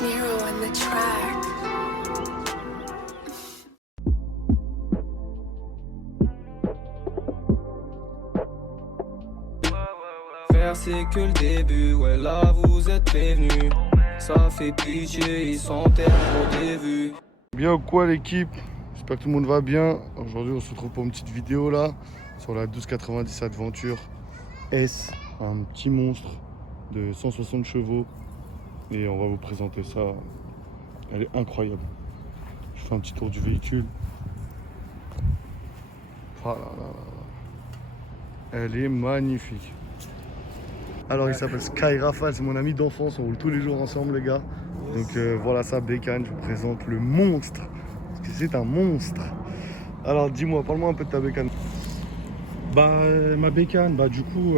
Nero on the track. Faire c'est que le début, ouais là vous êtes prévenus. Ça fait pitié, ils sont tellement dévus. Bien ou quoi l'équipe? J'espère que tout le monde va bien. Aujourd'hui on se retrouve pour une petite vidéo là sur la 1290 Adventure S, un petit monstre de 160 chevaux et on va vous présenter ça. Elle est incroyable. Je fais un petit tour du véhicule. Oh là là là là. Elle est magnifique. Alors il s'appelle Sky Rafale, c'est mon ami d'enfance, on roule tous les jours ensemble les gars. Donc voilà sa bécane, je vous présente le monstre. Parce que c'est un monstre. Alors dis-moi, parle-moi un peu de ta bécane. Ma bécane, du coup,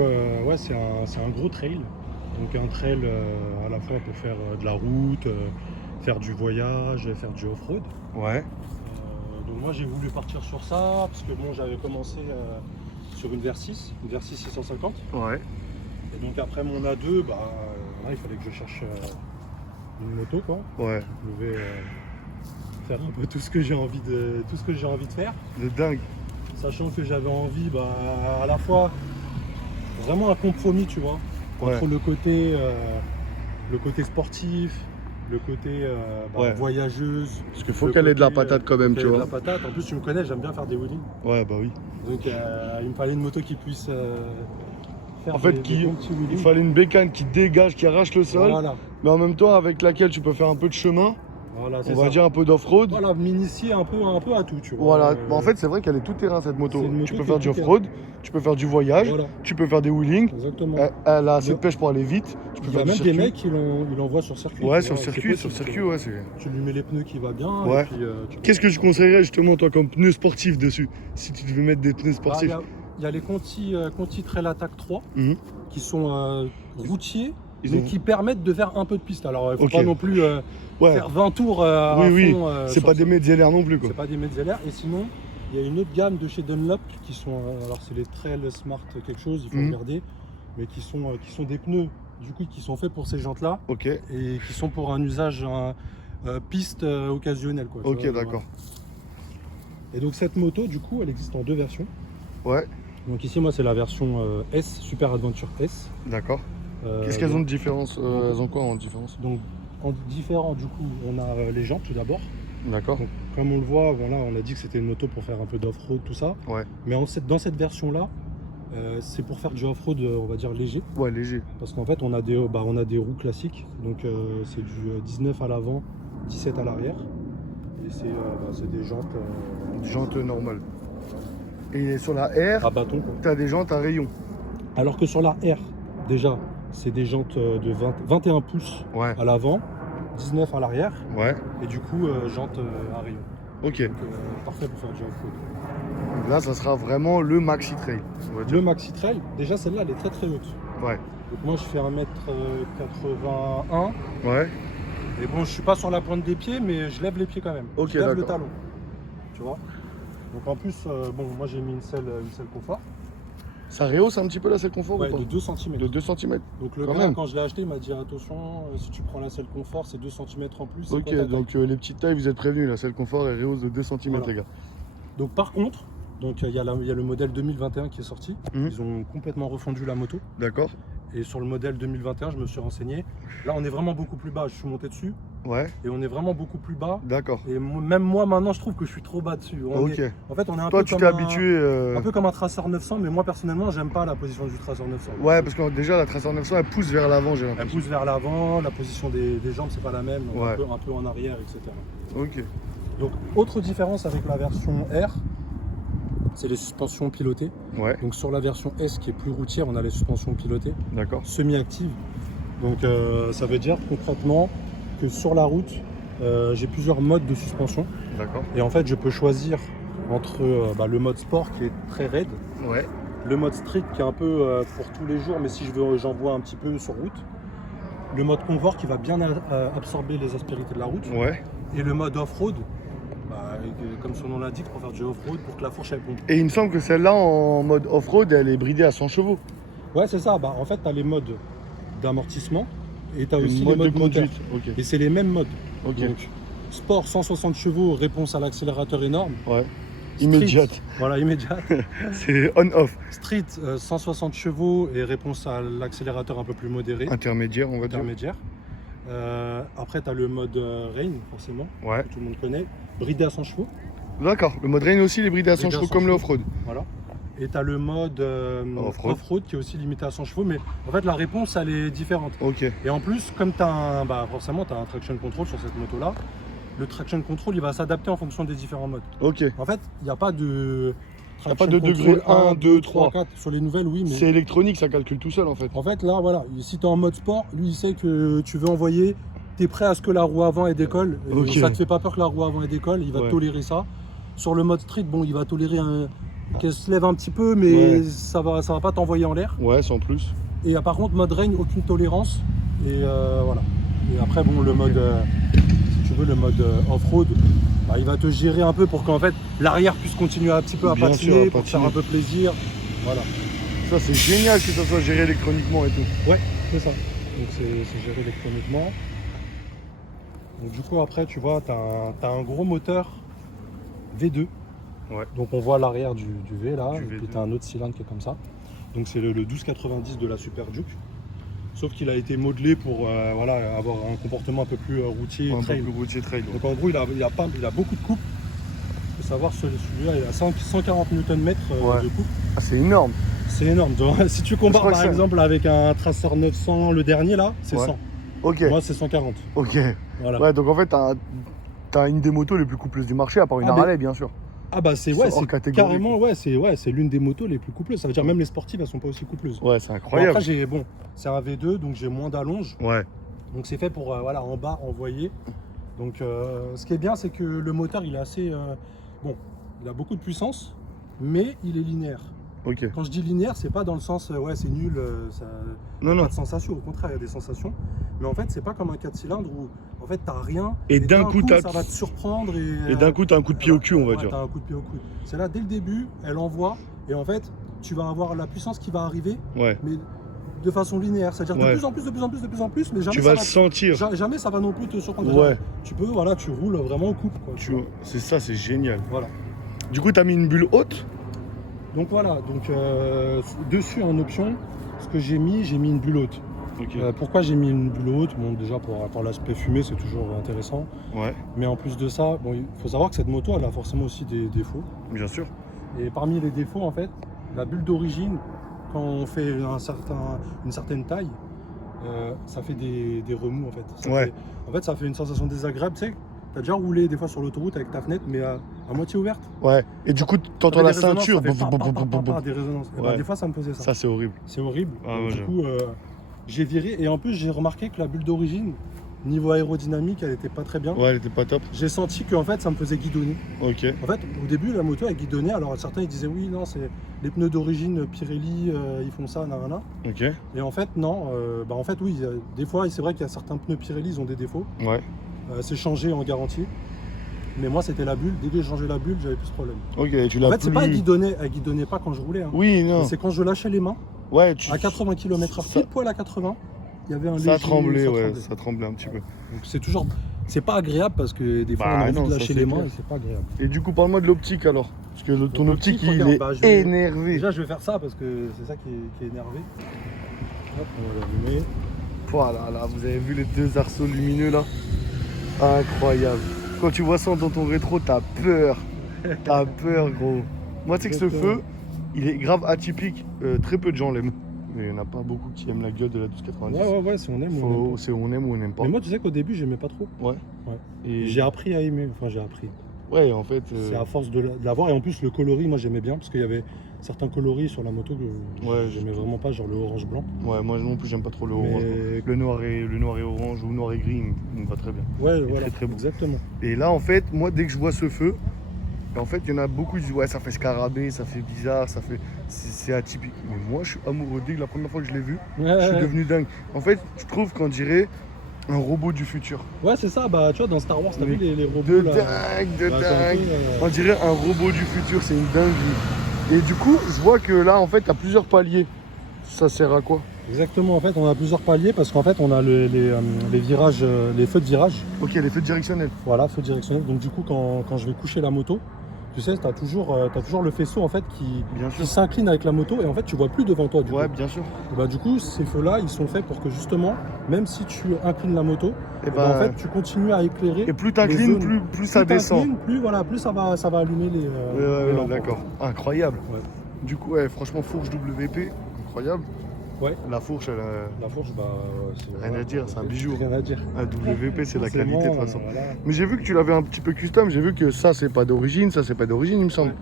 ouais, c'est un gros trail. Donc un trail à la fois pour faire de la route, faire du voyage, faire du off-road. Ouais. Donc moi j'ai voulu partir sur ça parce que bon, j'avais commencé sur une Versys 650. Ouais. Et donc après mon A2, là, il fallait que je cherche une moto quoi. Ouais. Je pouvais faire un peu tout ce que j'ai envie de faire. De dingue. Sachant que j'avais envie à la fois vraiment un compromis, tu vois, entre le côté sportif, le côté voyageuse. Parce qu'il faut qu'elle ait de la patate quand même, tu vois. De la patate. En plus, tu me connais, j'aime bien faire des wheelies. Ouais, bah oui. Donc il me fallait une moto qui puisse faire En fait, des bons petits wheelies. il fallait une bécane qui dégage, qui arrache le sol, Voilà, mais en même temps avec laquelle tu peux faire un peu de chemin. voilà, c'est On va ça. dire un peu d'off-road. Voilà, m'initier un peu à tout, tu vois. Voilà, en fait c'est vrai qu'elle est tout terrain cette moto. C'est une moto Tu peux qui faire est du tout off-road, tu peux faire du voyage, Voilà. tu peux faire des wheelings. Exactement. Elle a assez de pêche pour aller vite. Tu peux Il y a faire même du des circuit. mecs qui l'envoient sur circuit. Ouais, tu sur vois, circuit, c'est sur possible, circuit, ouais. c'est... tu lui mets les pneus qui va bien. Ouais. Et puis, Qu'est-ce que je conseillerais justement toi comme pneus sportifs dessus? Si tu devais mettre des pneus sportifs. Il y a les Conti Trail Attack 3 Mhm. qui sont routiers, Ils mais ont- qui permettent de faire un peu de piste. Alors il faut Ok. pas non plus Ouais, faire 20 tours à oui, fond. c'est pas des Metzeler non plus quoi. C'est pas des Metzeler. Et sinon, il y a une autre gamme de chez Dunlop qui sont, alors c'est les Trail Smart quelque chose, il faut Mhm. regarder, mais qui sont des pneus du coup qui sont faits pour ces jantes-là Ok, et qui sont pour un usage piste occasionnel quoi. tu ok, vois, d'accord. voilà. Et donc cette moto du coup elle existe en deux versions. Ouais, Donc ici moi c'est la version S, Super Adventure S. d'accord. Qu'est-ce qu'elles ont de différence? Elles ont quoi en différence? Donc en différent du coup on a les jantes tout d'abord. D'accord. Donc comme on le voit, voilà, on a dit que c'était une moto pour faire un peu d'off-road tout ça. Ouais. Mais dans cette version là, c'est pour faire du off-road on va dire léger. Ouais, léger. Parce qu'en fait on a des roues classiques. Donc c'est du 19 à l'avant, 17 à l'arrière. Et c'est des jantes Des jantes normales. Et sur la R, à bâton quoi. t'as des jantes à rayon. Alors que sur la R, déjà, c'est des jantes de 21 pouces Ouais, à l'avant, 19 à l'arrière, ouais, et du coup, jantes à rayon. ok. Donc, parfait pour faire du off-road. Donc là, ça sera vraiment le maxi trail, on va dire. Le Maxi Trail, déjà celle-là, elle est très très haute. Ouais, Donc moi, je fais 1m81. ouais, Et bon, je suis pas sur la pointe des pieds, mais je lève les pieds quand même. Ok, je lève le d'accord. talon. Tu vois. Donc en plus, moi j'ai mis une selle confort. ça rehausse un petit peu la selle confort Ouais, ou pas? de 2 cm. De 2 cm. Donc le quand gars, même. quand je l'ai acheté, il m'a dit attention, si tu prends la selle confort, c'est 2 cm en plus. c'est Ok, quoi ta taille donc les petites tailles, vous êtes prévenus, la selle confort elle rehausse de 2 cm Voilà. les gars. Donc par contre, il y a le modèle 2021 qui est sorti. Mhm. Ils ont complètement refondu la moto. D'accord. Et sur le modèle 2021, je me suis renseigné. Là, on est vraiment beaucoup plus bas. Je suis monté dessus Ouais, et on est vraiment beaucoup plus bas. d'accord. Et même moi, maintenant, je trouve que je suis trop bas dessus. Ok. En fait, on est un Toi peu tu comme t'es habitué. un peu comme un Tracer 900, mais moi personnellement, j'aime pas la position du Tracer 900. Ouais, parce que déjà la Tracer 900 elle pousse vers l'avant, j'ai Elle l'impression. pousse vers l'avant, la position des jambes, c'est pas la même, donc Ouais. un peu en arrière, etc. Ok. Donc, autre différence avec la version R, c'est les suspensions pilotées. Ouais, Donc sur la version S qui est plus routière, on a les suspensions pilotées, d'accord. semi-actives. Donc ça veut dire concrètement que sur la route, j'ai plusieurs modes de suspension. D'accord. Et en fait, je peux choisir entre le mode sport qui est très raide, Ouais. le mode strict qui est un peu pour tous les jours, mais si je veux, j'envoie un petit peu sur route. Le mode confort qui va bien absorber les aspérités de la route. Ouais. Et le mode off-road, comme son nom l'indique, pour faire du off-road, pour que la fourche elle pompe. Et il me semble que celle-là, en mode off-road, elle est bridée à 100 chevaux. Ouais, c'est ça. En fait, tu as les modes d'amortissement et tu as Le aussi les mode modes de moteur. conduite. Ok. Et c'est les mêmes modes. Ok. Donc, sport 160 chevaux, réponse à l'accélérateur énorme. Ouais. Street, Immédiate. Voilà, immédiate. C'est on-off. Street 160 chevaux et réponse à l'accélérateur un peu plus modéré, Intermédiaire, on va dire. intermédiaire. Après, tu as le mode rain, forcément, Ouais. que tout le monde connaît, bridé à 100 chevaux. D'accord. Le mode rain aussi, il est bridé à 100 Bridé à chevaux 100 comme le chevaux. off-road. Voilà. Et tu as le mode Off-road. off-road qui est aussi limité à 100 chevaux, mais en fait, la réponse, elle est différente. Ok. Et en plus, comme tu as forcément, tu as un traction control sur cette moto-là, le traction control, il va s'adapter en fonction des différents modes. Ok. En fait, il n'y a pas de Y a pas de traction degré control 1, 2, 3. 4. Sur les nouvelles, oui, mais C'est électronique, ça calcule tout seul en fait. en fait, là, voilà, si tu es en mode sport, lui, il sait que tu veux envoyer, tu es prêt à ce que la roue avant elle décolle. Et Ok. ça te fait pas peur que la roue avant elle décolle, il va Ouais. tolérer ça. Sur le mode street, bon, il va tolérer qu'elle se lève un petit peu, mais Ouais. ça va pas t'envoyer en l'air. Ouais, sans plus. Et par contre, mode rain, aucune tolérance. Et voilà. Et après, bon, le mode, si tu veux, le mode off-road, il va te gérer un peu pour qu'en fait l'arrière puisse continuer un petit peu à Bien patiner, sûr, à pour te faire un peu plaisir. Voilà, Ça, c'est génial que ça soit géré électroniquement et tout. ouais, c'est ça. Donc c'est géré électroniquement. Donc du coup, après, tu vois, tu as un gros moteur V2. Ouais. Donc on voit l'arrière du V là, Du et puis V2. tu as un autre cylindre qui est comme ça. Donc c'est le 1290 de la Super Duke. Sauf qu'il a été modelé pour avoir un comportement un peu plus routier, Un peu trail. plus routier trail. Donc en gros, il a beaucoup de coupe. Il faut savoir, celui-là, il a 140 Nm Ouais. de coupe. Ah, c'est énorme. C'est énorme. Tu vois. Si tu compares crois que par ça- exemple avec un Tracer 900, le dernier là, c'est Ouais. 100. Ok. Moi, c'est 140. Ok. Voilà. Ouais, donc en fait, t'as une des motos les plus coupleuses du marché, à part une Ah, mais- Harley, bien sûr. Ah bah c'est C'est hors c'est catégorie, carrément c'est l'une des motos les plus coupleuses. Ça veut dire même les sportives, elles sont pas aussi coupleuses. Ouais, c'est Bon, incroyable. après c'est un V2 donc j'ai moins d'allonge. Ouais. Donc c'est fait pour en bas envoyer. Donc ce qui est bien c'est que le moteur il est assez il a beaucoup de puissance mais il est linéaire. Ok. Quand je dis linéaire, c'est pas dans le sens c'est nul, ça Non, pas non. de sensations, au contraire, il y a des sensations. Mais en fait, c'est pas comme un 4 cylindres où en fait t'as rien Et d'un coup, ça va te surprendre Et d'un coup, t'as un coup de pied au cul, on va ouais, dire. T'as un coup de pied au cul. C'est là dès le début, elle envoie et en fait, tu vas avoir la puissance qui va arriver Ouais. mais de façon linéaire, c'est-à-dire Ouais. de plus en plus, mais jamais Tu ça vas va le sentir. jamais ça va non plus te surprendre. Ouais. Tu peux tu roules vraiment au couple quoi. C'est ça, c'est génial. Voilà. Du coup, t'as mis une bulle haute. Donc voilà, dessus en option, ce que j'ai mis une bulle haute. Ok. Pourquoi j'ai mis une bulle haute? Bon, déjà pour l'aspect fumé, c'est toujours intéressant. Ouais, Mais en plus de ça, il faut savoir que cette moto, elle a forcément aussi des défauts. bien sûr. Et parmi les défauts, en fait, la bulle d'origine, quand on fait une certaine taille, ça fait des remous en fait. Ouais. Ça fait une sensation désagréable. Tu sais, t'as déjà roulé des fois sur l'autoroute avec ta fenêtre, mais à moitié ouverte. Ouais. Et du coup, t'entends Ça la fait des résonances, ceinture. ça fait des résonances. Et Ouais. des fois, ça me faisait ça. Ça, c'est horrible. C'est horrible. Ah, Donc, ouais, du coup, j'ai viré. Et en plus, j'ai remarqué que la bulle d'origine, niveau aérodynamique, elle était pas très bien. Ouais, elle était pas top. J'ai senti qu'en fait, ça me faisait guidonner. Ok. En fait, au début, la moto, elle guidonnait. Alors, certains, ils disaient oui, non, c'est les pneus d'origine Pirelli, ils font ça, nanana. Ok. Et en fait, non. En fait, oui, des fois, c'est vrai qu'il y a certains pneus Pirelli, ils ont des défauts. Ouais. C'est changé en garantie. Mais moi, c'était la bulle. Dès que j'ai changé la bulle, j'avais plus ce problème. Ok, tu l'as En fait, c'est pas plus... elle guidonnait pas quand je roulais. Hein. Oui, non. C'est quand je lâchais les mains, Ouais, tu... à 80 km/h, Ça- pile poil à 80, il y avait un Ça léger... tremblait, ouais. tremblait. Ça tremblait un petit peu. Donc c'est toujours... C'est pas agréable parce que des fois, Bah, on a envie non, de ça, lâcher c'est les mains clair. et c'est pas agréable. Et du coup, parle-moi de l'optique alors. Parce que ton Donc, optique, l'optique, il regarde, est je vais- énervé. Déjà, je vais faire ça parce que c'est ça qui est énervé. Hop, on va l'allumer. Voilà, là, vous avez vu les deux arceaux lumineux là? Incroyable. Quand tu vois ça dans ton rétro, t'as peur. T'as peur, gros. Moi, tu sais que ce feu, il est grave atypique. Très peu de gens l'aiment. Mais il n'y en a pas beaucoup qui aiment la gueule de la 1290. Ouais, si on aime, on aime pas. C'est on aime ou on n'aime pas. Mais moi, tu sais qu'au début, j'aimais pas trop. Ouais. Ouais. Et J'ai appris à aimer. Enfin, j'ai appris. Ouais, en fait. C'est à force de l'avoir. Et en plus, le coloris, moi j'aimais bien parce qu'il y avait certains coloris sur la moto que Ouais, j'aimais vraiment pas, genre le orange-blanc. Ouais, moi non plus, j'aime pas trop le orange. Mais- Le noir et orange ou noir et gris, il me va très bien. Ouais, est voilà, très, très beau. exactement. Et là, en fait, moi, dès que je vois ce feu, en fait, il y en a beaucoup qui disent ouais, ça fait scarabée, ça fait bizarre, c'est atypique. Mais moi, je suis amoureux. Dès que la première fois que je l'ai vu, je suis devenu dingue. En fait, je trouve qu'on dirait un robot du futur. Ouais, c'est ça, bah tu vois, dans Star Wars, t'as vu les robots De là. dingue, de Bah, dingue. c'est un peu, On dirait un robot du futur, c'est une dinguerie. Et du coup, je vois que là, en fait, t'as plusieurs paliers. Ça sert à quoi? Exactement, en fait, on a plusieurs paliers parce qu'en fait, on a les virages, les feux de virage. Ok, les feux directionnels. Voilà, feux directionnels. Donc, du coup, quand je vais coucher la moto, tu sais, t'as toujours le faisceau en fait Bien sûr. qui s'incline avec la moto et en fait, tu vois plus devant toi. Ouais, coup. bien sûr. Et bah, du coup, ces feux-là, ils sont faits pour que justement, même si tu inclines la moto, Et en fait, tu continues à éclairer. et plus les t'inclines, zones. plus ça descend. t'inclines, plus ça va allumer les lampes. D'accord. Incroyable. Ouais. Du coup, ouais, franchement, fourche WP, incroyable. Ouais. La fourche, elle a La fourche, bah, c'est rien à dire, c'est un bijou. Rien à dire. Un WP, c'est la qualité de toute façon. Voilà. Mais j'ai vu que tu l'avais un petit peu custom, j'ai vu que ça, c'est pas d'origine, ça, c'est pas d'origine, il me semble. Ouais.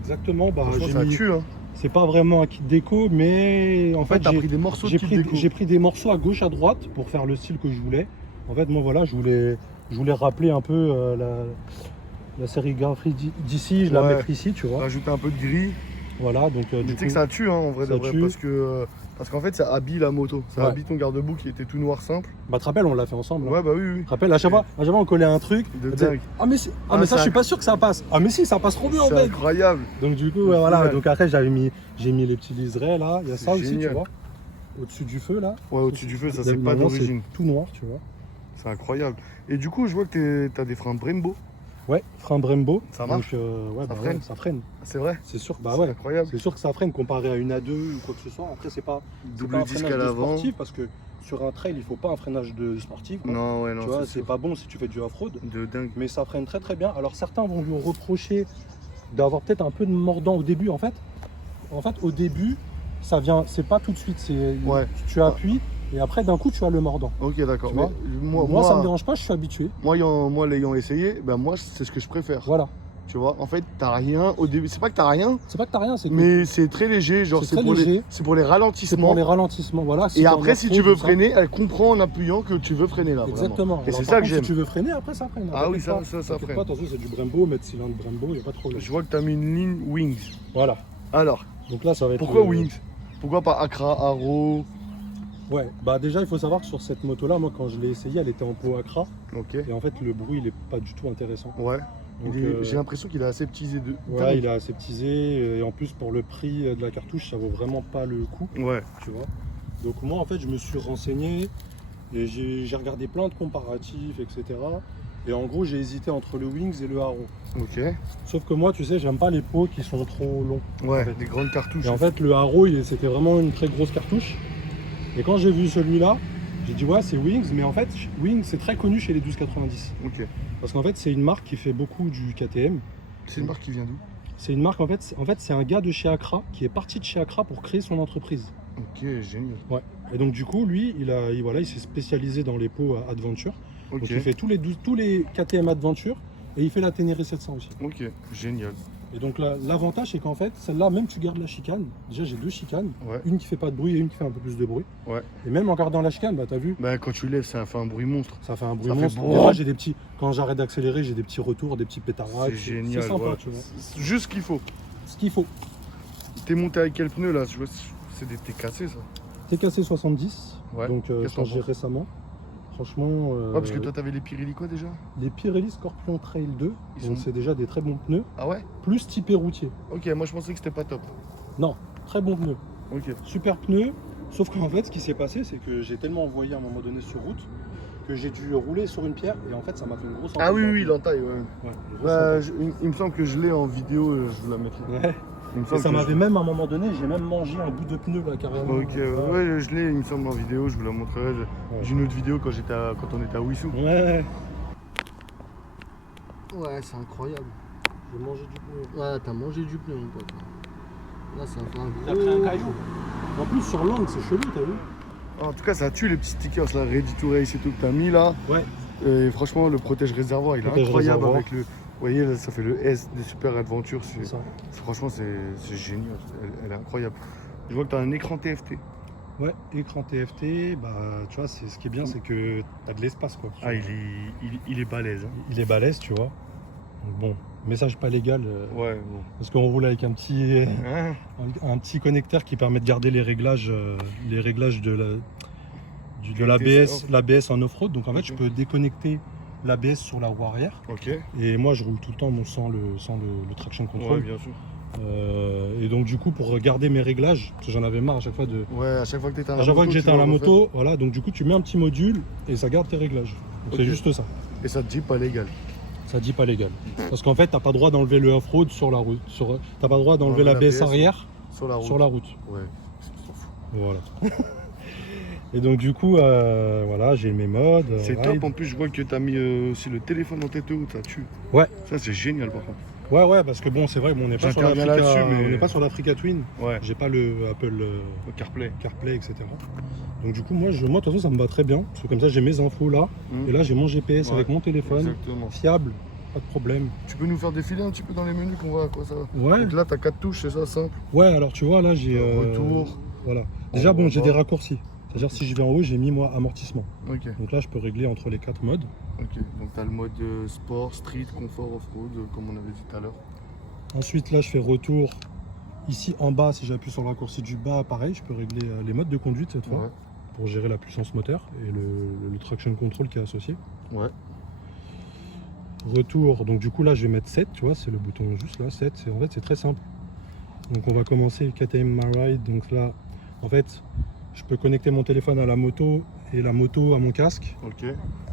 Exactement, bah, Franchement, j'ai ça mis- tue, hein. c'est pas vraiment un kit déco, mais en fait, t'as pris des morceaux de j'ai kit pris, déco. j'ai pris des morceaux à gauche, à droite pour faire le style que je voulais. En fait, moi, voilà, je voulais rappeler un peu la sérigraphie d'ici, je la Ouais. mettrai ici, tu vois. Rajouter un peu de gris. Voilà, donc Mais du tu sais coup, que ça tue, hein, en vrai, de ça vrai, tue. parce qu'en fait, ça habille la moto. Ça Ouais. habille ton garde-boue qui était tout noir simple. bah, te rappelles, on l'a fait ensemble. hein. Ouais, bah oui, oui. Tu te rappelles, à chaque fois, on collait un truc. De on disait, dingue. ah mais, Ah, mais c'est ça, je suis pas sûr que ça passe. Ah mais si, ça passe trop bien en C'est fait. incroyable. Donc du coup, Au ouais, voilà. final. Donc après, j'ai mis les petits liserés là. Il y a C'est ça aussi, génial. tu vois. Au-dessus du feu là. Ouais, au-dessus du feu, ça, c'est pas Normalement, d'origine. c'est tout noir, tu vois. C'est incroyable. Et du coup, je vois que t'as des freins Brembo. Ouais, frein Brembo. Ça marche. Donc, ouais, Ça bah freine. ouais, ça freine. C'est vrai? C'est sûr, bah C'est ouais. incroyable. C'est sûr que ça freine comparé à une A2 ou quoi que ce soit. Après, c'est pas Double un disque freinage à de l'avant. sportif parce que sur un trail, il faut pas un freinage de sportif. quoi. Non, ouais, non. tu vois, c'est c'est sûr. pas bon si tu fais du off-road. De dingue. Mais ça freine très très bien. Alors certains vont lui reprocher d'avoir peut-être un peu de mordant au début. En fait, au début, ça vient, c'est pas tout de suite. Ouais. Tu appuies et après d'un coup tu as le mordant. Ok, d'accord. Tu vois, Mais Moi, ça me dérange pas, je suis habitué. moi, l'ayant essayé, ben moi, c'est ce que je préfère. Voilà. Tu vois, en fait, t'as rien au début. C'est pas que t'as rien, C'est pas que t'as rien, c'est que mais c'est très léger. Genre, C'est très léger. c'est pour les c'est ralentissements. pour les ralentissements. Voilà. Et t'es en après, si off-road, tu veux tout ça. freiner, elle comprend en appuyant que tu veux freiner là. vraiment. Exactement. Et Alors, c'est par ça que contre, j'aime. Si tu veux freiner, après ça freine. Ah oui, T'inquiète ça pas. freine. T'inquiète pas, attention, c'est du Brembo, mettre cylindre Brembo, il n'y a pas de problème. Je vois que t'as mis une ligne Wings. Voilà. Alors, Donc là, ça va être. pourquoi Wings? Pourquoi pas Accra, Arrow? Ouais. Bah déjà, il faut savoir que sur cette moto-là, moi, quand je l'ai essayée, elle était en pot Accra. Ok. Et en fait, le bruit, il est pas du tout intéressant. Ouais. Donc, J'ai l'impression qu'il est aseptisé de. ouais, il est aseptisé. Et en plus, pour le prix de la cartouche, ça vaut vraiment pas le coup. Ouais. Tu vois. Donc moi, en fait, je me suis renseigné et j'ai regardé plein de comparatifs, etc. Et en gros, j'ai hésité entre le Wings et le Arrow. Ok. Sauf que moi, tu sais, j'aime pas les pots qui sont trop longs. Ouais, en fait. des grandes cartouches. Et en fait, le Arrow, c'était vraiment une très grosse cartouche. Et quand j'ai vu celui-là, j'ai dit ouais, c'est Wings, mais en fait, Wings, c'est très connu chez les 1290. Ok. Parce qu'en fait, c'est une marque qui fait beaucoup du KTM. C'est une marque qui vient d'où? C'est une marque, en fait, c'est un gars de chez Accra qui est parti de chez Accra pour créer son entreprise. Ok, génial. Ouais. Et donc, du coup, lui, il s'est spécialisé dans les pots Adventure. Ok. Donc, il fait tous les KTM Adventure et il fait la Ténéré 700 aussi. Ok, génial. Et donc, l'avantage, c'est qu'en fait, celle-là, même tu gardes la chicane. Déjà, j'ai deux chicanes. Ouais. Une qui fait pas de bruit et une qui fait un peu plus de bruit. Ouais. Et même en gardant la chicane, bah t'as vu, Bah, quand tu lèves, ça fait un bruit monstre. ça fait un bruit Ça fait monstre. brrr. Et moi, j'ai des petits, quand j'arrête d'accélérer, j'ai des petits retours, des petits pétards. C'est génial. C'est sympa, ouais. tu vois. C'est juste ce qu'il faut. Ce qu'il faut. T'es monté avec quel pneu là? Tu vois, t'es cassé ça. TKC 70, Ouais. donc Qu'est-ce que t'en changé penses? récemment. Franchement, Ouais, parce que toi, t'avais les Pirelli quoi déjà? les Pirelli Scorpion Trail 2, Ils donc sont- c'est déjà des très bons pneus, Ah ouais? plus typé routier. Ok, moi je pensais que c'était pas top. Non, très bons pneus. Ok. Super pneus, sauf qu'en fait, ce qui s'est passé, c'est que j'ai tellement envoyé à un moment donné sur route que j'ai dû rouler sur une pierre et en fait, ça m'a fait une grosse Ah oui, entaille. oui, l'entaille, ouais. Ouais, une grosse Bah, entaille. il me semble que je l'ai en vidéo, je vous la mettrai. Ouais. Il me Et semble ça que m'avait même à un moment donné, j'ai même mangé un bout de pneu là carrément. Ok, ouais, je l'ai, il me semble en vidéo, je vous la montrerai. J'ai une autre vidéo quand on était à Wissou. Ouais. Ouais, c'est incroyable. J'ai mangé du pneu. Ouais, t'as mangé du pneu, mon pote. Là, ça fait un T'as gros. pris un caillou. En plus sur l'angle c'est chelou, t'as vu? En tout cas, ça tue les petits stickers là, Ready to Race et tout que t'as mis là. Ouais. Et franchement, le protège réservoir, il est Protège incroyable réservoir. avec Vous voyez, là, ça fait le S des Super Adventures. C'est ça. Franchement, c'est génial. Elle est incroyable. Je vois que tu as un écran TFT. Ouais, écran TFT, bah, tu vois, ce qui est bien, c'est que tu as de l'espace, quoi. Ah, il est balèze. Hein. Il est balèze, tu vois. Donc bon, message pas légal. Ouais, bon. Parce qu'on roule avec un petit connecteur qui permet de garder les réglages de l'ABS en off-road. Donc en fait, je peux déconnecter l'ABS sur la roue arrière. Ok. Et moi, je roule tout le temps sans le traction control. Ouais, bien sûr. Et donc du coup, pour garder mes réglages, parce que j'en avais marre à chaque fois Ouais, à chaque fois que tu étais à la à chaque moto. fois que j'étais à la moto, voilà. Donc du coup, tu mets un petit module et ça garde tes réglages. Donc Ok. c'est juste ça. Et ça te dit pas légal. Ça dit pas légal. Parce qu'en fait, t'as pas le droit d'enlever le off-road sur la route. T'as pas le droit d'enlever l'ABS arrière Sur la route. sur la route. Ouais, on s'en fout. Voilà. Et donc du coup, voilà, j'ai mes modes. C'est ride. top, en plus je vois que tu as mis aussi le téléphone en tête haute, ça tue. Ouais. Ça c'est génial par contre. Ouais, parce que bon, c'est vrai, on n'est pas sur J'interviens l'Africa, là-dessus, mais- on n'est pas sur l'Africa Twin. Ouais. J'ai pas le Apple Le CarPlay. CarPlay, etc. Donc du coup, moi, de toute façon, ça me va très bien. Parce que comme ça, j'ai mes infos là. Et là, j'ai mon GPS Ouais. avec mon téléphone. Exactement. Fiable, pas de problème. Tu peux nous faire défiler un petit peu dans les menus qu'on voit à quoi ça va. Ouais. Donc là t'as 4 touches, c'est ça, simple. Ouais, alors tu vois, là, j'ai... Retour. Voilà. Déjà, bon, j'ai revoir. des raccourcis. C'est-à-dire, si je vais en haut, j'ai mis, moi, amortissement. Ok. Donc là, je peux régler entre les 4 modes. Ok. Donc t'as le mode sport, street, confort, off-road, comme on avait dit tout à l'heure. Ensuite, là, je fais retour. Ici, en bas, si j'appuie sur le raccourci du bas, pareil, je peux régler les modes de conduite cette fois. Ouais. Pour gérer la puissance moteur et le traction control qui est associé. Ouais. Retour, donc du coup là je vais mettre 7, tu vois, c'est le bouton juste là, 7, en fait c'est très simple. Donc on va commencer KTM My Ride, donc là en fait je peux connecter mon téléphone à la moto et la moto à mon casque. Ok.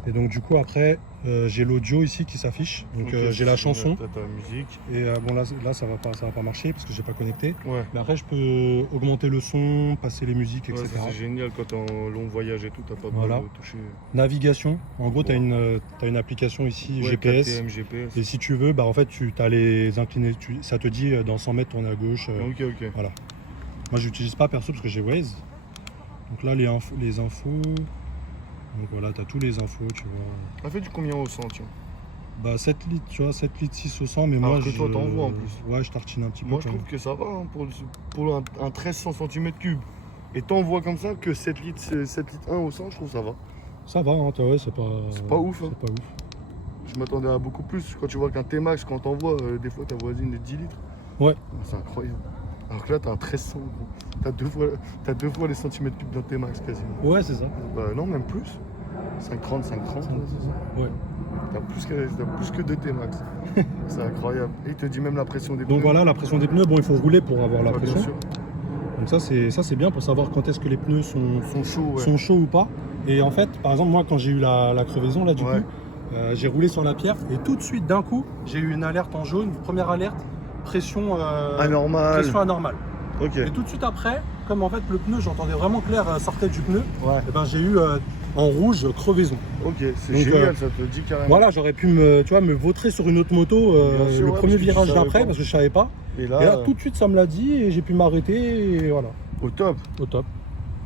Et donc du coup après j'ai l'audio ici qui s'affiche, donc Ok, j'ai la chanson. T'as ta musique. Et bon là ça va pas marcher parce que j'ai pas connecté. Ouais. Mais après je peux augmenter le son, passer les musiques, Ouais, etc. ça, c'est génial quand t'es en long voyage et tout, t'as pas Voilà. besoin de toucher. Navigation, en gros Ouais. t'as une application ici Ouais, GPS. KTM, GPS. Et si tu veux, bah en fait, tu as les inclinés, ça te dit dans 100 mètres, tourner à gauche. Ok. Voilà. Moi, j'utilise pas perso parce que j'ai Waze. Donc là, les infos. Donc voilà, tu as tous les infos, tu vois. Ça fait du combien au 100, tiens? Bah 7 litres, tu vois, 7 litres 6 au 100, mais moi, que toi, t'en vois, en plus. Ouais, je tartine un petit Moi peu. je quand trouve que ça va hein, pour un 1300 cm3. Et t'envoies comme ça que 7 litres 1 au 100, je trouve ça va. même. Ça va, hein, ouais, c'est pas ouf, hein. C'est pas ouf. Je m'attendais à beaucoup plus. Quand tu vois qu'un T-Max, quand t'envoies, des fois ta voisine est 10 litres. Ouais. C'est incroyable. Alors que là, t'as un 1300, gros. T'as deux fois les centimètres cubes d'un T-Max quasiment. Ouais, c'est ça. Bah non, même plus. 530, ouais, c'est ça. Ouais. T'as plus que 2 T-Max. C'est incroyable. Et il te dit même la pression des pneus. Donc voilà, la pression des pneus, bon, il faut rouler pour avoir la Ouais, pression. bien sûr. Donc ça, c'est bien pour savoir quand est-ce que les pneus sont Chauds, ouais. sont chauds ou pas. Et en fait, par exemple, moi, quand j'ai eu la crevaison, là, du Ouais. coup, j'ai roulé sur la pierre et tout de suite, d'un coup, j'ai eu une alerte en jaune, première alerte, pression anormale. Ok. Et tout de suite après, comme en fait le pneu, j'entendais vraiment clair sortait du pneu, Ouais. et ben j'ai eu en rouge crevaison. Ok, c'est Donc, génial, ça te dit carrément. Voilà, j'aurais pu me vautrer sur une autre moto Bien sûr, le ouais, premier parce que tu virage savais d'après pas. parce que je savais pas. Et Et là, là, tout de suite, ça me l'a dit et j'ai pu m'arrêter et voilà, au top. au top.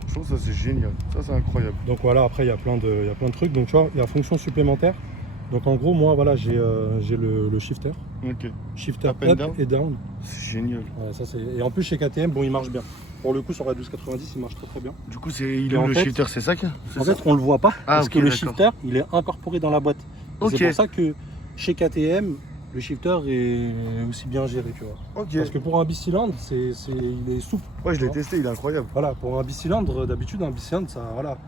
Je trouve ça c'est génial. Ça c'est incroyable. Donc voilà, après il y a plein de trucs. Donc tu vois, il y a fonction supplémentaire. Donc en gros, moi voilà, j'ai le shifter. Ok. Shifter Up and up down. et down. C'est génial. Ouais, ça, et en plus chez KTM, bon, il marche bien. Pour le coup, sur la 1290, il marche très très bien. Du coup, il Et en le fait- shifter, c'est ça que En fait, on le voit pas parce ok, que le d'accord. shifter, il est incorporé dans la boîte. Et Ok. C'est pour ça que chez KTM, le shifter est aussi bien géré, tu vois. Ok. Parce que pour un bicylindre, il est souple. Ouais, je l'ai tu vois. testé, il est incroyable. Voilà, pour un bicylindre, d'habitude, un bicylindre, ça, voilà,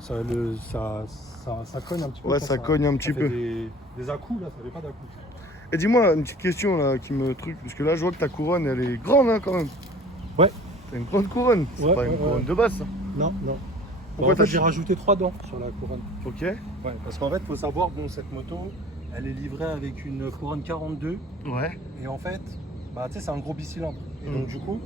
ça cogne un petit peu. Ouais, quand ça cogne un petit fait peu. Des à-coups, là, ça fait pas d'à-coups. Et dis-moi, une petite question là qui me truc, parce que là je vois que ta couronne elle est grande hein, quand même. Ouais. T'as une grande couronne, c'est Ouais, pas une ouais, couronne ouais. de base ça. Non, non. Pourquoi En fait, t'as- j'ai rajouté 3 dents sur la couronne. Ok. Ouais, parce qu'en fait, il faut savoir, bon, cette moto, elle est livrée avec une couronne 42. Ouais. Et en fait, bah, tu sais, c'est un gros bicylindre. Et Mm. donc, du coup,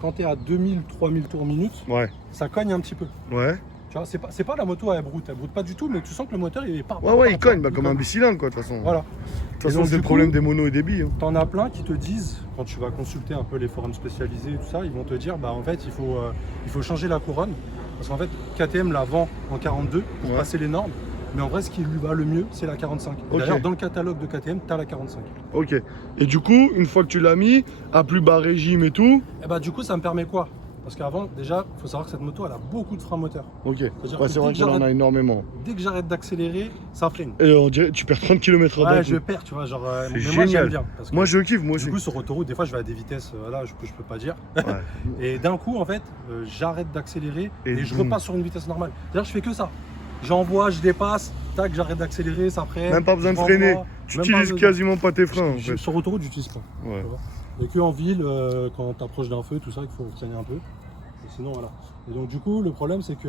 quand tu es à 2000-3000 tours minute, Ouais. ça cogne un petit peu. Ouais. Tu vois, c'est pas la moto elle broute pas du tout, mais tu sens que le moteur, il est pas. Ouais, il cogne, bah, comme un bicylindre quoi de toute façon. Voilà. De toute Et façon, donc, c'est le du problème coup, des monos et des billes. Hein. T'en as plein qui te disent, quand tu vas consulter un peu les forums spécialisés et tout ça, ils vont te dire, bah en fait, il faut changer la couronne. Parce qu'en fait, KTM la vend en 42 pour Ouais. passer les normes. Mais en vrai, ce qui lui va le mieux, c'est la 45. Et Ok. d'ailleurs, dans le catalogue de KTM, tu as la 45. Ok. Et du coup, une fois que tu l'as mis, à plus bas régime et tout. Et bah, du coup, ça me permet quoi? Parce qu'avant, déjà, il faut savoir que cette moto, elle a beaucoup de freins moteurs. Ok. C'est-à-dire Ouais, que c'est vrai dès que qu'elle en a j'arrête- énormément. Dès que j'arrête d'accélérer, ça freine. Et on dirait, tu perds 30 km/h d'un Ouais, coup. je perds, tu vois. Genre, C'est mais moi, génial. j'aime bien. Parce que, Moi, je kiffe, moi aussi. du coup, sur autoroute, des fois, je vais à des vitesses là, que je peux pas dire. Ouais. Et d'un coup, en fait, j'arrête d'accélérer Et et je boum. repasse sur une vitesse normale. D'ailleurs, je fais que ça. J'envoie, je dépasse, tac, j'arrête d'accélérer, ça freine. Même pas besoin je de freiner. renvoie, Tu même utilises pas- quasiment pas tes freins, en fait. Sur autoroute, j'utilise pas. Ouais. Tu vois. Et que en ville, quand tu approches d'un feu, tout ça, il faut freiner un peu. Et sinon, voilà. Et donc, du coup, le problème, c'est que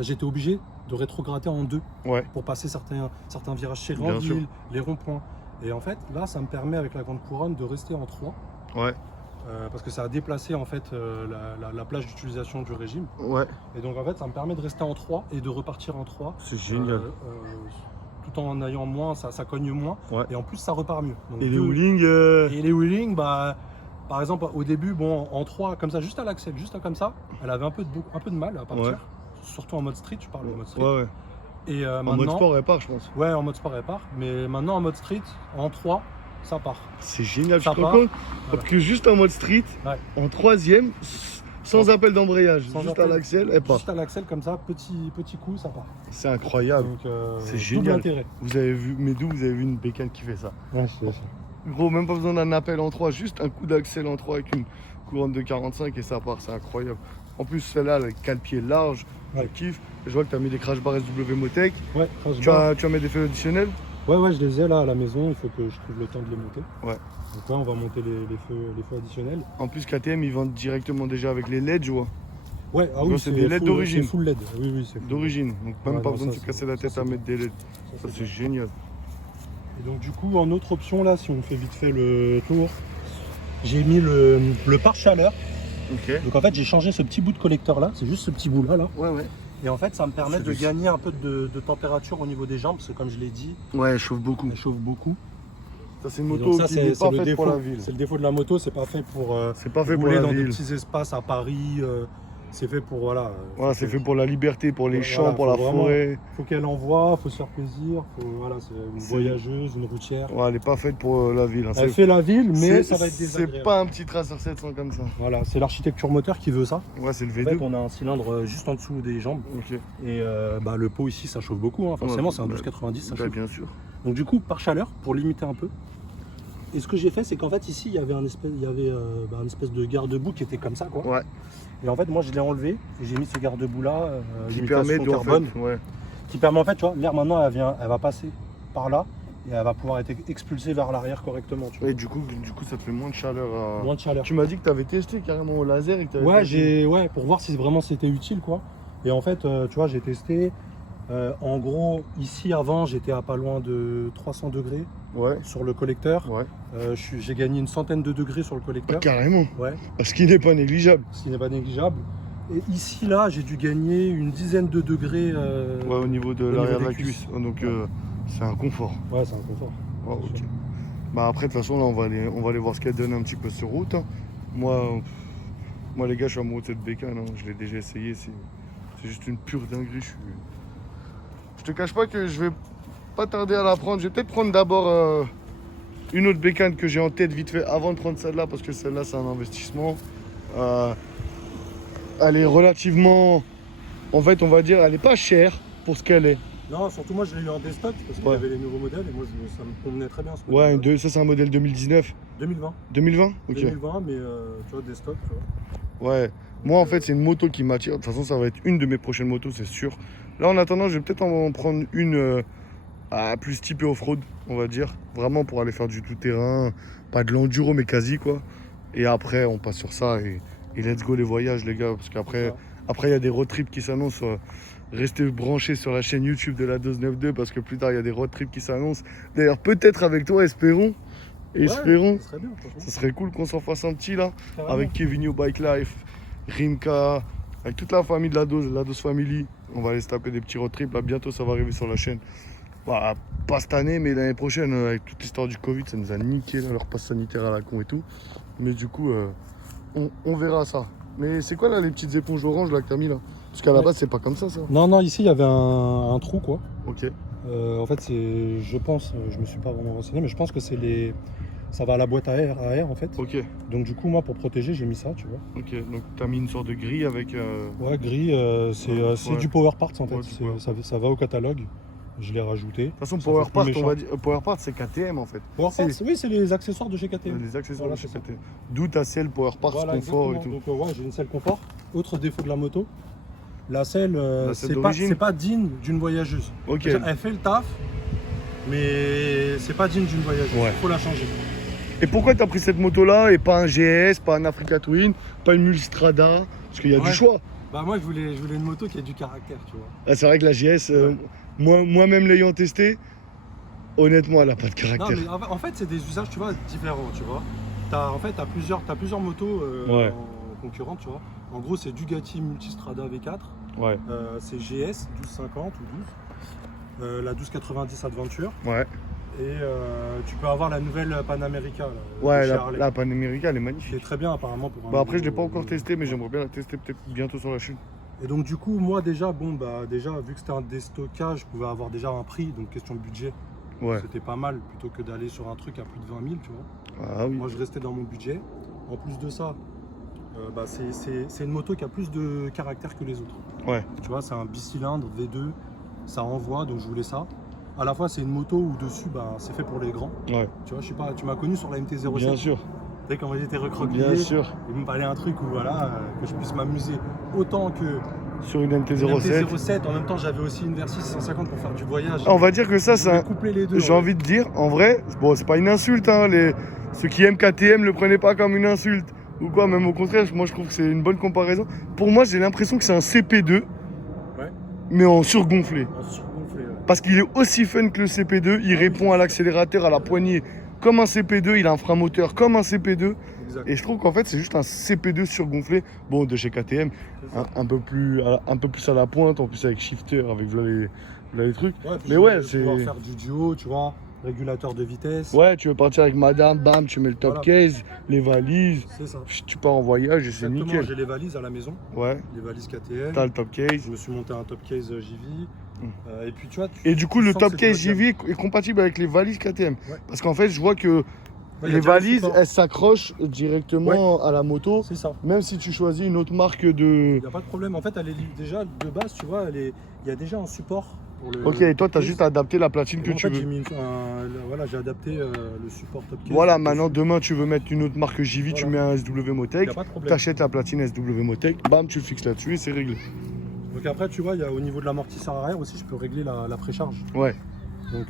j'étais obligé de rétrograder en 2 Ouais. pour passer certains virages chez Bien sûr. ville, les ronds-points. Et en fait, là, ça me permet, avec la grande couronne, de rester en 3. Ouais. Parce que ça a déplacé en fait la plage d'utilisation du régime. Ouais. Et donc en fait ça me permet de rester en 3 et de repartir en 3. C'est génial. Tout en ayant moins, ça cogne moins. Ouais. Et en plus ça repart mieux. Donc, Et les deux- wheelings, Et les wheelings, bah, par exemple au début, bon, en 3, comme ça, juste à l'axel, juste comme ça, elle avait un peu de mal à partir. Ouais. Surtout en mode street, je parle de mode street. ouais, ouais. Et En maintenant, mode sport, elle part, je pense. ouais, en mode sport elle part. Mais maintenant en mode street, en 3, ça part. C'est génial, Ça tu te rends part. compte? Voilà. Parce que juste en mode street, Ouais. en 3ème, sans appel d'embrayage, Sans juste appel. à l'axel, elle part. Juste à l'axel comme ça, petit coup, ça part. C'est incroyable. Donc, C'est double génial. intérêt. Vous avez vu, mais d'où vous avez vu une bécane qui fait ça? Ouais, Gros, même pas besoin d'un appel en 3, juste un coup d'axel en 3 avec une couronne de 45 et ça part, c'est incroyable. En plus, celle-là, elle a le cale-pied large, je Ouais. kiffe. Je vois que tu as mis des crash bars SW Motec. ouais, Tu vas mettre des feux additionnels? ouais, je les ai là à la maison, il faut que je trouve le temps de les monter. Ouais. Donc ouais, on va monter les feux additionnels. En plus, KTM, ils vendent directement déjà avec les LED, je vois, Ouais, ah vois, oui, c'est des LED full- d'origine. c'est full LED. Oui, c'est full. d'origine. Donc, même Ouais, pas non, besoin de ça, se casser c'est- la tête ça, à c'est mettre des LED. Ça, Ça, c'est c'est génial. Et donc du coup, en autre option là, si on fait vite fait le tour, j'ai mis le pare-chaleur. Ok. Donc en fait, j'ai changé ce petit bout de collecteur là, c'est juste ce petit bout là. Ouais. Et en fait, ça me permet C'est de du- gagner un peu de température au niveau des jambes, parce que comme je l'ai dit, Ouais, elle chauffe beaucoup. elle chauffe beaucoup. Ça, c'est une Et moto donc ça, qui n'est pas le faite défaut. pour la ville. C'est le défaut de la moto, c'est pas fait pour C'est pas fait pour rouler la dans des ville. petits espaces à Paris. C'est fait pour voilà. Voilà, c'est fait pour la liberté, pour les Voilà, champs, pour la faut vraiment- forêt. Faut qu'elle envoie, faut se faire plaisir. Voilà, c'est une C'est- voyageuse, une routière. Ouais, elle n'est pas faite pour la ville. hein. Elle fait la ville, mais c'est- ça va être C'est désagréable. pas un petit Tracer 700 comme ça. Voilà, c'est l'architecture moteur qui veut ça. Ouais, c'est le En V2. fait, on a un cylindre juste en dessous des jambes. Ok. Et bah, le pot ici, ça chauffe beaucoup. Hein. Forcément, Ouais, c'est un bah, 1290, ça Bah, chauffe. bien sûr. Donc du coup, par chaleur, pour limiter un peu. Et ce que j'ai fait, c'est qu'en fait, ici, il y avait un espèce de garde-boue qui était comme ça, quoi. Ouais. Et en fait, moi, je l'ai enlevé et j'ai mis ce garde-boue-là, Qui limitation permet de, en carbone, fait, ouais. qui permet, en fait, tu vois, l'air maintenant, elle va passer par là et elle va pouvoir être expulsée vers l'arrière correctement, tu vois. Et du coup, ça te fait moins de chaleur. Moins de chaleur. Tu m'as dit que tu avais testé carrément au laser et que t'avais Ouais, testé. pour voir si vraiment c'était utile, quoi. Et en fait, tu vois, j'ai testé. En gros, ici, avant, j'étais à pas loin de 300 degrés Ouais. sur le collecteur. Ouais. J'ai gagné une centaine de degrés sur le Ah, collecteur. carrément. Ouais. Ce qui n'est pas négligeable. Ce qui n'est pas négligeable. Et ici, là, j'ai dû gagner une dizaine de degrés. Ouais, au niveau de au l'arrière de niveau la des cuisse. cuisses. Donc, c'est un confort. Ouais, c'est un confort. Ouais, Bien ok. sûr. Bah après, de toute façon, là, on va aller voir ce qu'elle donne un petit peu sur route. hein. Moi, les gars, je suis amoureux de cette bécane. hein. Je l'ai déjà essayé. C'est juste une pure dinguerie. Je te cache pas que je vais pas tarder à la prendre. Je vais peut-être prendre d'abord une autre bécane que j'ai en tête vite fait avant de prendre celle-là parce que celle-là, c'est un investissement. Elle est relativement... En fait, on va dire, elle est pas chère pour ce qu'elle est. Non, surtout moi, je l'ai eu en déstock parce qu'il Ouais. y avait les nouveaux modèles et moi, ça me convenait très bien. Ce Ouais, modèle-là. ça c'est un modèle 2019. 2020. 2020 Ok. 2020, mais tu vois, déstock, tu vois. Ouais, moi en fait c'est une moto qui m'attire. De toute façon ça va être une de mes prochaines motos, c'est sûr. Là en attendant je vais peut-être en prendre une plus typée off-road, on va dire. Vraiment pour aller faire du tout-terrain, pas de l'enduro mais quasi quoi. Et après on passe sur ça et let's go les voyages les gars. Parce qu'après il y a des road trips qui s'annoncent. Restez branchés sur la chaîne YouTube de la 292 parce que plus tard il y a des road trips qui s'annoncent. D'ailleurs peut-être avec toi, espérons. Espérons. Ouais, ça serait bien, franchement. Ça serait cool qu'on s'en fasse un petit là. Carrément. Avec Kevin Yo Bike Life, Rimka, avec toute la famille de la Dose Family. On va aller se taper des petits road trips. Là, bientôt, ça va arriver sur la chaîne. Voilà, pas cette année, mais l'année prochaine, avec toute l'histoire du Covid, ça nous a niqué là, leur passe sanitaire à la con et tout. Mais du coup, on verra ça. Mais c'est quoi là les petites éponges oranges là que t'as mis là? Parce qu'à la Ouais. base c'est pas comme ça. Non, non, ici il y avait un trou quoi. Ok. En fait, c'est, je pense, je me suis pas vraiment renseigné, mais je pense que c'est les, ça va à la boîte à air en fait. Ok. Donc du coup, moi pour protéger, j'ai mis ça, tu vois. Ok. Donc t'as mis une sorte de grille avec. Ouais, gris, c'est Ouais. du Power Parts en fait. Ouais, du Power Ça va au catalogue. Je l'ai rajouté. De toute façon, Ça Power fait plus Part, méchant. on va dire. Power Part, c'est KTM en fait. Power C'est- Parts, oui, c'est les accessoires de chez KTM. Les accessoires Voilà, de chez c'est ça. KTM. D'où ta selle Power Part Voilà, confort et exactement. tout. Donc ouais, j'ai une selle confort. Autre défaut de la moto, la selle, selle c'est d'origine. pas digne d'une voyageuse. Ok. Elle fait le taf, mais c'est pas digne d'une voyageuse. Ouais. Il faut la changer. Et pourquoi t'as pris cette moto là et pas un GS, pas un Africa Twin, pas une Multistrada? Parce qu'il y a Ouais. du choix. Bah moi je voulais une moto qui ait du caractère, tu vois. Ah, c'est vrai que la GS, moi-même l'ayant testé, honnêtement, elle a pas de Non caractère. mais en fait c'est des usages, tu vois, différents, tu vois. T'as plusieurs motos Ouais. concurrentes, tu vois. En gros c'est Ducati Multistrada V4, Ouais. c'est GS 1250 ou 12, la 1290 Adventure, Ouais. et tu peux avoir la nouvelle Panamerica. Là, Ouais, de chez la, Harley. la Panamerica, elle est Qui magnifique. est très bien apparemment pour un Bah après, je l'ai nouveau- pas encore testé, mais j'aimerais bien la tester peut-être bientôt sur la chute. Et donc du coup moi déjà vu que c'était un déstockage, je pouvais avoir déjà un prix, donc question de budget, Ouais. c'était pas mal plutôt que d'aller sur un truc à plus de 20 000, tu vois. Ah oui. Moi je restais dans mon budget. En plus de ça, c'est une moto qui a plus de caractère que les autres. Ouais. Tu vois, c'est un bicylindre V2, ça envoie, donc je voulais ça. À la fois c'est une moto où dessus c'est fait pour les grands. Ouais. Tu vois, je sais pas, tu m'as connu sur la MT-07. Bien sûr. Tu sais quand j'étais recroquevillé, Bien sûr. il me fallait un truc où que je puisse m'amuser autant que Sur une une MT-07. MT-07. En même temps j'avais aussi une Versys 650 pour faire du voyage. Ah, on va dire que ça, Je c'est voulais un. coupler les deux. J'ai envie de dire, en vrai, bon, c'est pas une insulte, hein. Ceux qui aiment KTM, le prenez pas comme une insulte. Ou quoi, même au contraire, moi je trouve que c'est une bonne comparaison. Pour moi, j'ai l'impression que c'est un CP2, Ouais. mais en surgonflé. En surgonflé, ouais. Parce qu'il est aussi fun que le CP2, il répond à l'accélérateur, à la poignée comme un CP2, il a un frein moteur comme un CP2. Exact. Et je trouve qu'en fait, c'est juste un CP2 surgonflé, bon, de chez KTM, C'est ça. un peu plus à la pointe, en plus avec shifter, avec voilà les trucs. Ouais, puis Mais je ouais, voulais c'est. pouvoir faire du duo, tu vois, régulateur de vitesse. Ouais, tu veux partir avec madame, bam, tu mets le top Voilà. case, les valises, C'est ça. tu pars en voyage et c'est Exactement, nickel. j'ai les valises à la maison, Ouais, les valises KTM. t'as le top case. Je me suis monté un top case JV. Et puis tu vois. Et du coup, le sens top que case c'est du haut de JV est compatible avec les valises KTM. Ouais. Parce qu'en fait, je vois que Ouais, il y a les déjà le valises, support. elles s'accrochent directement à la moto, C'est ça. même si tu choisis une autre marque de. Il n'y a pas de problème. En fait, elle est déjà de base, tu vois, il y a déjà un support pour le. Ok, et toi, t'as case. juste adapté la platine Et que moi, en tu fait, j'ai veux. mis voilà, j'ai adapté le support top case. Voilà, dessus. maintenant, demain, tu veux mettre une autre marque JV, tu mets Voilà. un SW Il Motec, n'y a pas de problème. t'achètes la platine SW Motec, bam, tu le fixes là-dessus et c'est réglé. Donc après, tu vois, il y a au niveau de l'amortisseur arrière aussi, je peux régler la précharge. Ouais. Donc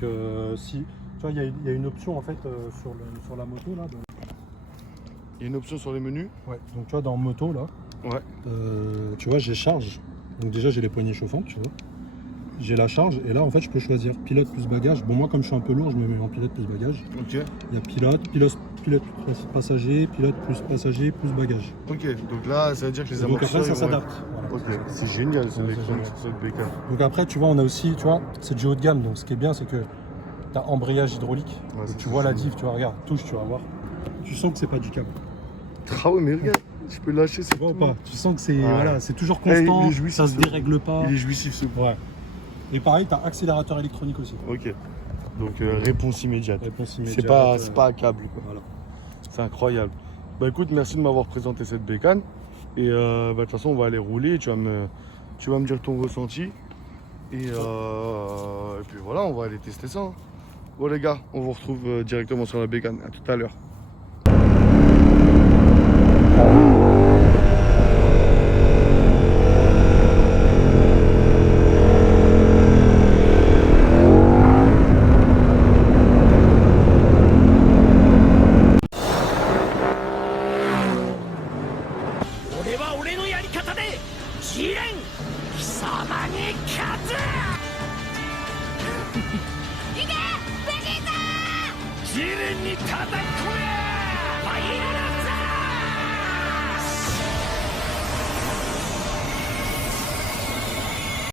si, tu vois, il y a une option en fait sur la moto là. Il y a une option sur les menus. Ouais. Donc tu vois, dans moto là, Ouais. tu vois, j'ai charge. Donc déjà, j'ai les poignées chauffantes, tu vois. J'ai la charge et là, en fait, je peux choisir pilote plus bagage. Bon, moi, comme je suis un peu lourd, je me mets en pilote plus bagage. Ok. Il y a pilote plus passager, pilote plus passager, plus bagage. Ok, donc là, ça veut dire que les Et donc après, amortisseurs. ça ils vont s'adapte. Voilà. être- Ok, c'est génial, c'est Ouais, l'électronique c'est sur cette bécane. Donc après, tu vois, on a aussi, tu vois, c'est du haut de gamme. Donc ce qui est bien, c'est que tu as embrayage hydraulique. Ouais, Donc, ça, tu c'est vois la génial. diff, tu vois, regarde, touche, tu vas voir. Tu sens que c'est pas du câble. Ah ouais, mais regarde, je peux lâcher, c'est Tu vois ou tout. pas? Tu sens que c'est Ouais. voilà, c'est toujours Eh, il constant, est jouissif, ça se ce- dérègle pas. Il est jouissif ce bout. Ouais. Et pareil, tu as accélérateur électronique aussi. Ok. Donc réponse immédiate. Réponse C'est immédiate. pas à câble quoi. Voilà. C'est incroyable. Bah écoute, merci de m'avoir présenté cette bécane. Et de toute façon, on va aller rouler. Tu vas me dire ton ressenti. Et puis voilà, on va aller tester ça. Hein. Bon les gars, on vous retrouve directement sur la bécane. À tout à l'heure.